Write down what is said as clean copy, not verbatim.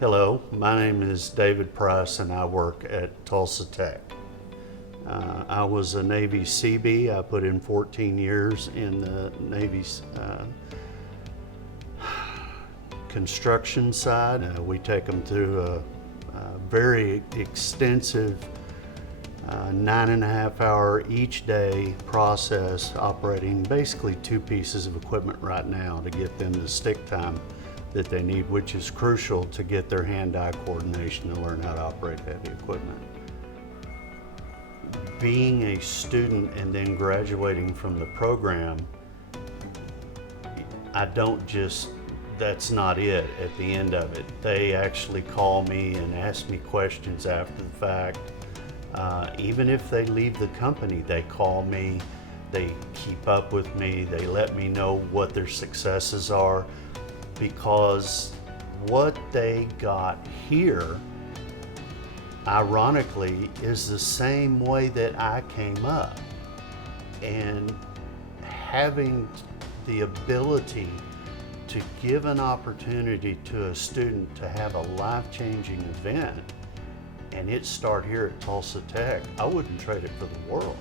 Hello, my name is David Price and I work at Tulsa Tech. I was a Navy Seabee. I put in 14 years in the Navy's construction side. We take them through a very extensive 9.5-hour each day process, operating basically 2 pieces of equipment right now to get them the stick time that they need, which is crucial to get their hand-eye coordination to learn how to operate heavy equipment. Being a student and then graduating from the program, that's not it at the end of it. They actually call me and ask me questions after the fact. Even if they leave the company, they call me, they keep up with me, they let me know what their successes are, because what they got here, ironically, is the same way that I came up. And having the ability to give an opportunity to a student to have a life-changing event and it start here at Tulsa Tech, I wouldn't trade it for the world.